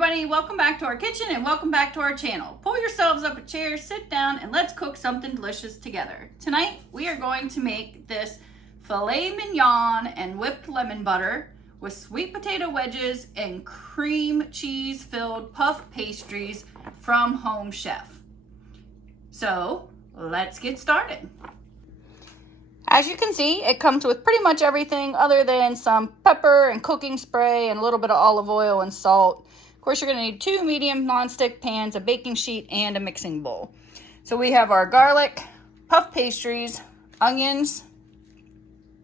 everybody, welcome back to our kitchen and welcome back to our channel. Pull yourselves up a chair, sit down, and let's cook something delicious together. Tonight we are going to make this filet mignon and whipped lemon butter with sweet potato wedges and cream cheese filled puff pastries from Home Chef. So let's get started. As you can see, it comes with pretty much everything other than some pepper and cooking spray and a little bit of olive oil and salt. Of course, you're going to need 2 medium nonstick pans, a baking sheet, and a mixing bowl. So we have our garlic, puff pastries, onions,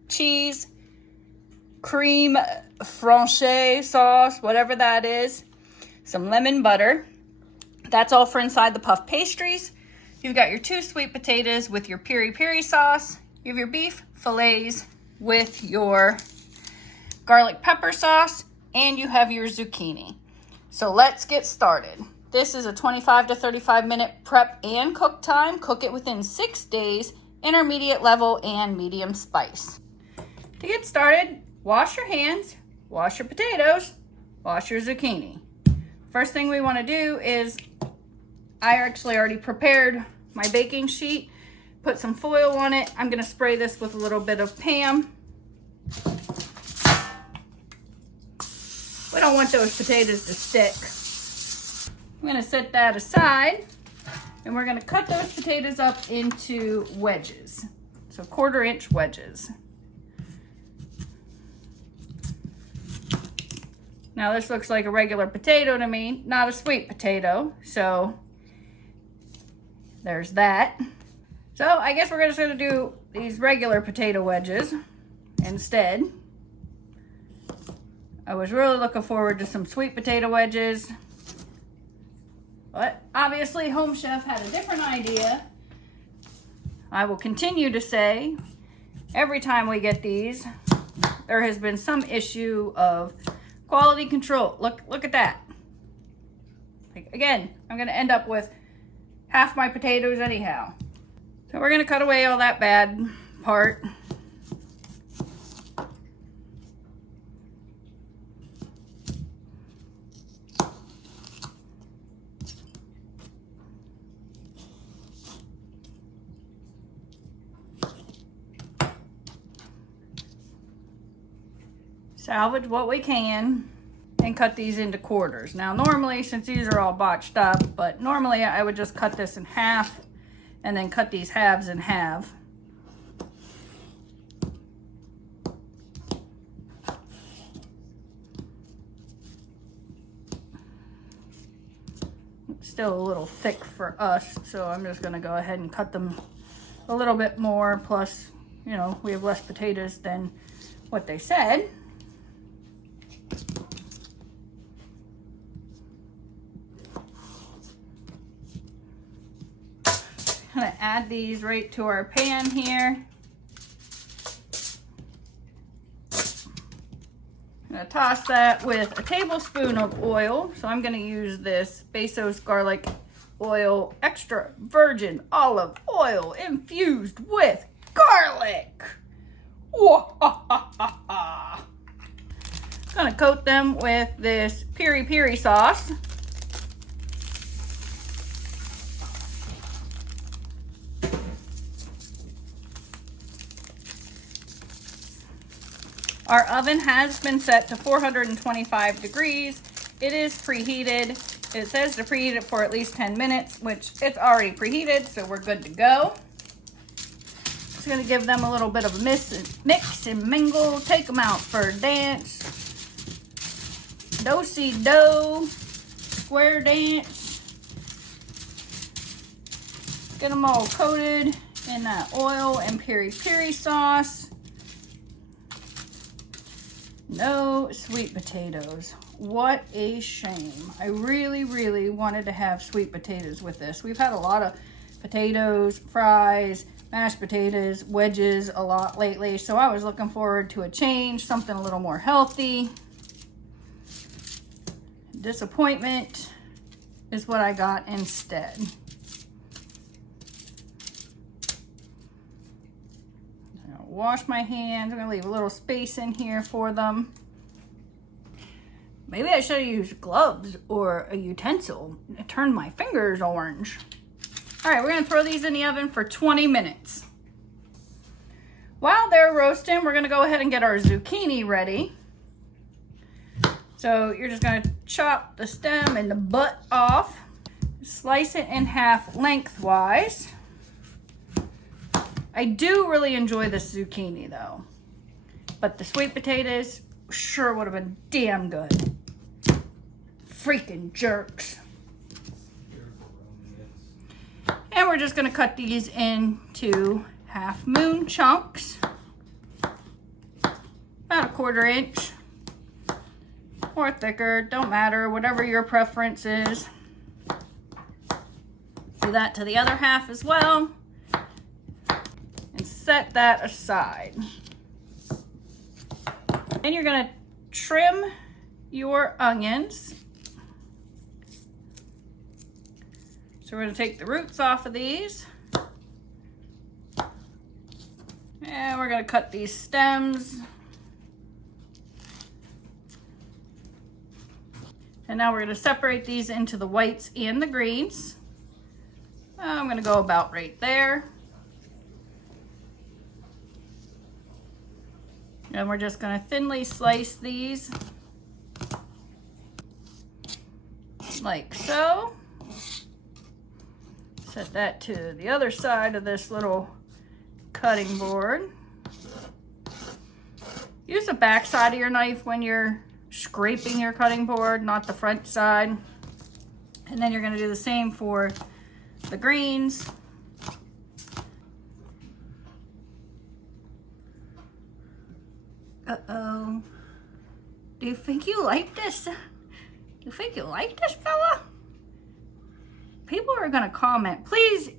cheese, cream franchise sauce, whatever that is, some lemon butter. That's all for inside the puff pastries. You've got your 2 sweet potatoes with your peri-peri sauce. You have your beef fillets with your garlic pepper sauce, and you have your zucchini. So let's get started. This is a 25 to 35 minute prep and cook time. Cook it within 6 days, intermediate level and medium spice. To get started, wash your hands, wash your potatoes, wash your zucchini. First thing we want to do is, I actually already prepared my baking sheet. Put some foil on it. I'm going to spray this with a little bit of Pam. We don't want those potatoes to stick. I'm going to set that aside, and we're going to cut those potatoes up into wedges. So 1/4 inch wedges. Now this looks like a regular potato to me, not a sweet potato. So there's that. So I guess we're just going to do these regular potato wedges instead. I was really looking forward to some sweet potato wedges, but obviously Home Chef had a different idea. I will continue to say, every time we get these, there has been some issue of quality control. Look at that. Like, again, I'm going to end up with half my potatoes anyhow. So we're going to cut away all that bad part. Salvage what we can and cut these into quarters. Now normally, since these are all botched up, but normally I would just cut this in half and then cut these halves in half. It's still a little thick for us, so I'm just gonna go ahead and cut them a little bit more. Plus, you know, we have less potatoes than what they said. I'm gonna add these right to our pan here. I'm gonna toss that with a tablespoon of oil. So I'm gonna use this Bezos garlic oil, extra virgin olive oil infused with garlic. Gonna coat them with this peri-peri sauce. Our oven has been set to 425 degrees. It is preheated. It says to preheat it for at least 10 minutes, which it's already preheated, so we're good to go. Just gonna give them a little bit of a mix and mingle. Take them out for a dance. Do-si-do, square dance. Get them all coated in that oil and peri-peri sauce. No sweet potatoes. What a shame. I really wanted to have sweet potatoes with this. We've had a lot of potatoes, fries, mashed potatoes, wedges a lot lately, so I was looking forward to a change, something a little more healthy. Disappointment is what I got instead. Wash my hands. I'm going to leave a little space in here for them. Maybe I should have used gloves or a utensil. It turned my fingers orange. All right, we're gonna throw these in the oven for 20 minutes. While they're roasting, we're gonna go ahead and get our zucchini ready. So you're just gonna chop the stem and the butt off. Slice it in half lengthwise. I do really enjoy this zucchini though, but the sweet potatoes sure would have been damn good. Freaking jerks. And we're just gonna cut these into half moon chunks, about 1/4 inch or thicker, don't matter, whatever your preference is. Do that to the other half as well and set that aside. Then you're gonna trim your onions. So we're gonna take the roots off of these. And we're gonna cut these stems. And now we're gonna separate these into the whites and the greens. I'm gonna go about right there. And we're just gonna thinly slice these like so. Set that to the other side of this little cutting board. Use the back side of your knife when you're scraping your cutting board, not the front side. And then you're gonna do the same for the greens. Uh-oh. Do you think you like this? Do you think you like this, fella? People are gonna comment. Please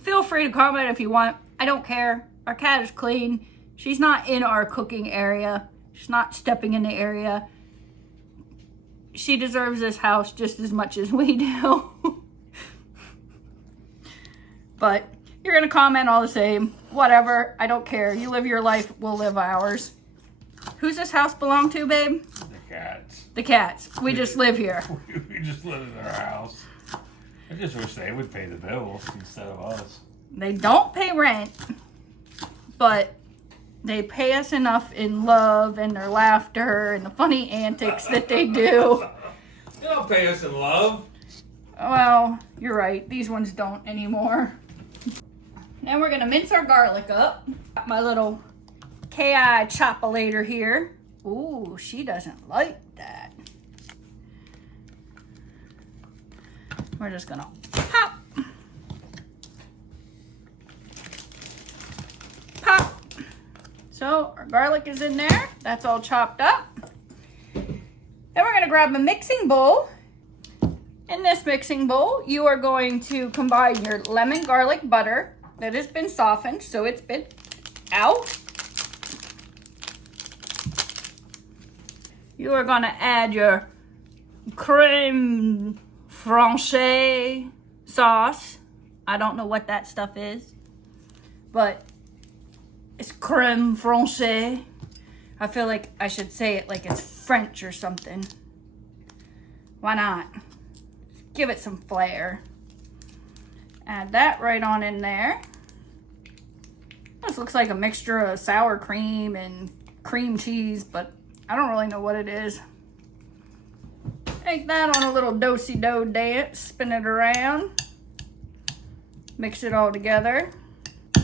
feel free to comment if you want. I don't care. Our cat is clean. She's not in our cooking area. She's not stepping in the area. She deserves this house just as much as we do. But you're gonna comment all the same. Whatever, I don't care. You live your life, we'll live ours. Who's this house belong to, babe? The cats. The cats. We just live here. We just live in our house. I just wish they would pay the bills instead of us. They don't pay rent, but they pay us enough in love and their laughter and the funny antics that they do. They don't pay us in love. Well, you're right. These ones don't anymore. Now we're gonna mince our garlic up. Got my little KI chopolator here. Ooh, she doesn't like that. We're just gonna pop. Pop. So our garlic is in there. That's all chopped up. Then we're gonna grab a mixing bowl. In this mixing bowl, you are going to combine your lemon garlic butter that has been softened, so it's been out. You are gonna add your creme fraiche sauce. I don't know what that stuff is, but it's creme fraiche. I feel like I should say it like it's French or something. Why not? Give it some flair. Add that right on in there. This looks like a mixture of sour cream and cream cheese, but I don't really know what it is. Take that on a little do-si-do dance, spin it around, mix it all together.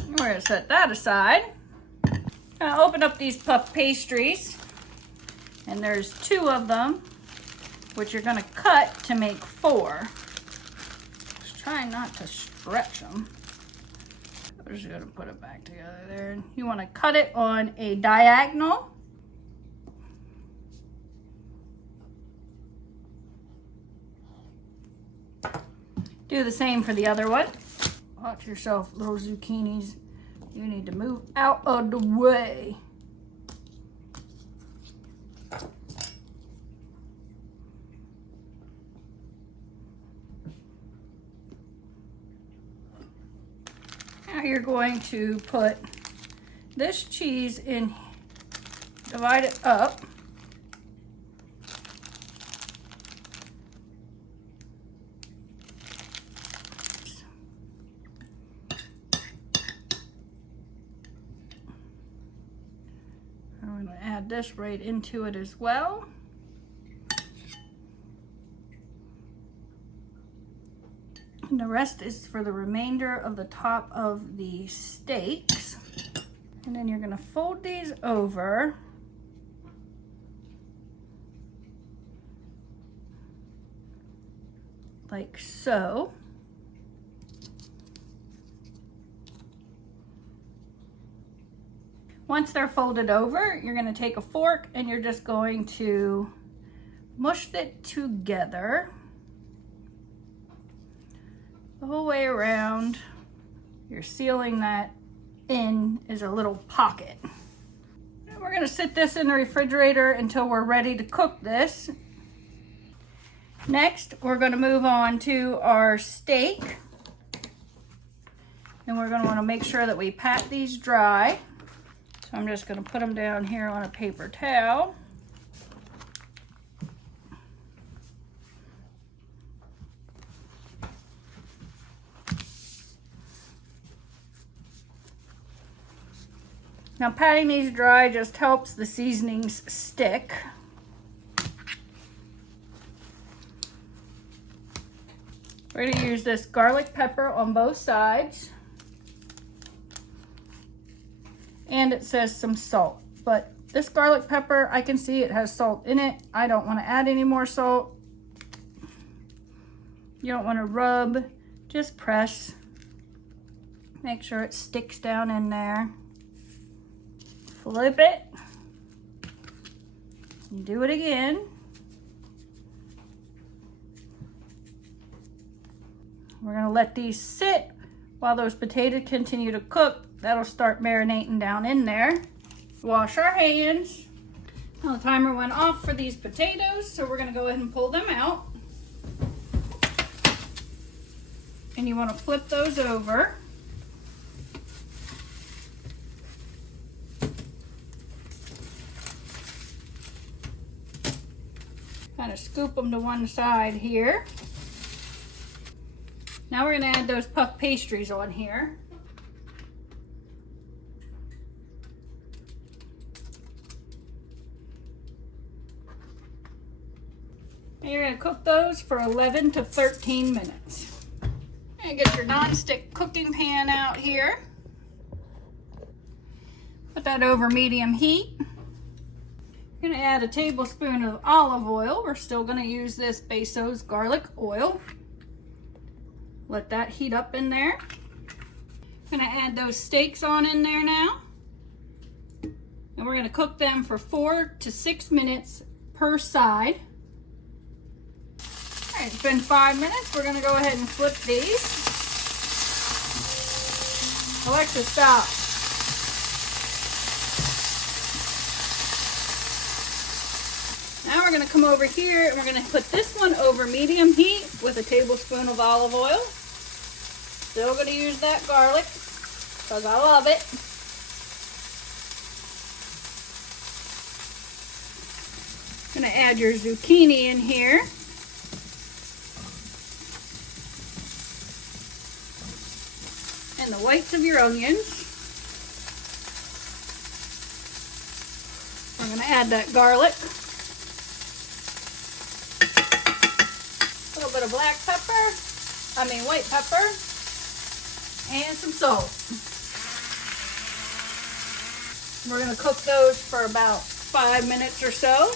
We're gonna set that aside. Gonna open up these puff pastries, and there's 2 of them, which you're gonna cut to make 4. Just try not to stretch them. We're just gonna put it back together there. You wanna cut it on a diagonal. Do the same for the other one. Watch yourself, little zucchinis. You need to move out of the way. Now you're going to put this cheese in, divide it up. this right into it as well. And the rest is for the remainder of the top of the steaks. And then you're gonna fold these over. Like so. Once they're folded over, you're gonna take a fork and you're just going to mush it together the whole way around. You're sealing that in as a little pocket. And we're gonna sit this in the refrigerator until we're ready to cook this. Next, we're gonna move on to our steak. And we're gonna wanna make sure that we pat these dry. So I'm just gonna put them down here on a paper towel. Now patting these dry just helps the seasonings stick. We're gonna use this garlic pepper on both sides. And it says some salt, but this garlic pepper, I can see it has salt in it. I don't want to add any more salt. You don't want to rub, just press. Make sure it sticks down in there. Flip it. And do it again. We're gonna let these sit while those potatoes continue to cook. That'll start marinating down in there. Wash our hands. Now the timer went off for these potatoes, so we're gonna go ahead and pull them out. And you wanna flip those over. Kind of scoop them to one side here. Now we're gonna add those puff pastries on here. And you're gonna cook those for 11 to 13 minutes. And get your non-stick cooking pan out here. Put that over medium heat. You're gonna add a tablespoon of olive oil. We're still gonna use this Bezos garlic oil. Let that heat up in there. Gonna add those steaks on in there now. And we're gonna cook them for 4 to 6 minutes per side. All right, it's been 5 minutes. We're gonna go ahead and flip these. Alexa, stop. Now we're gonna come over here and we're gonna put this one over medium heat with a tablespoon of olive oil. Still gonna use that garlic because I love it. Gonna add your zucchini in here. And the whites of your onions. We're gonna add that garlic. A little bit of black pepper, white pepper, and some salt. We're gonna cook those for about 5 minutes or so.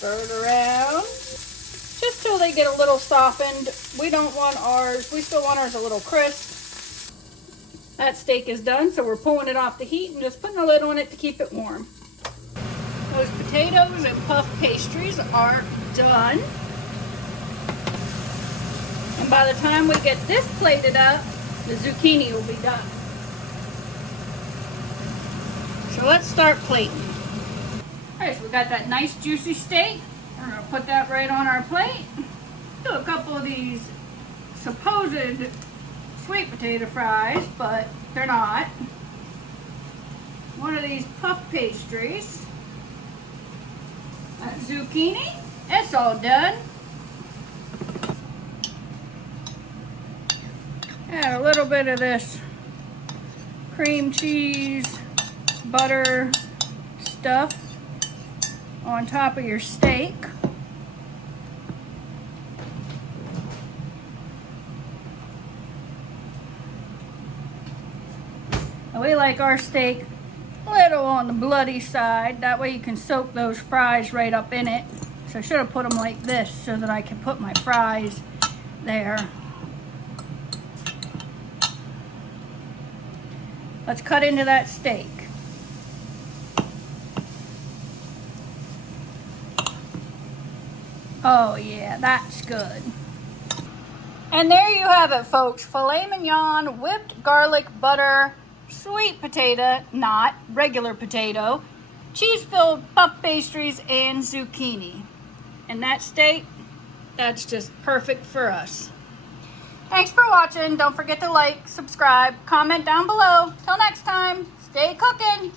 Stir it around, just till they get a little softened. We still want ours a little crisp. That steak is done, so we're pulling it off the heat and just putting a lid on it to keep it warm. Those potatoes and puff pastries are done. And by the time we get this plated up, the zucchini will be done. So let's start plating. All right, so we got that nice juicy steak. We're gonna put that right on our plate. Do a couple of these supposed sweet potato fries, but they're not. One of these puff pastries. That zucchini, it's all done. Add a little bit of this cream cheese, butter stuff on top of your steak. And we like our steak a little on the bloody side. That way you can soak those fries right up in it. So I should have put them like this so that I can put my fries there. Let's cut into that steak. Oh yeah, that's good. And there you have it, folks. Filet mignon, whipped garlic butter, sweet potato, not regular potato, cheese-filled puff pastries, and zucchini. And that steak, that's just perfect for us. Thanks for watching. Don't forget to like, subscribe, comment down below. Till next time, stay cooking.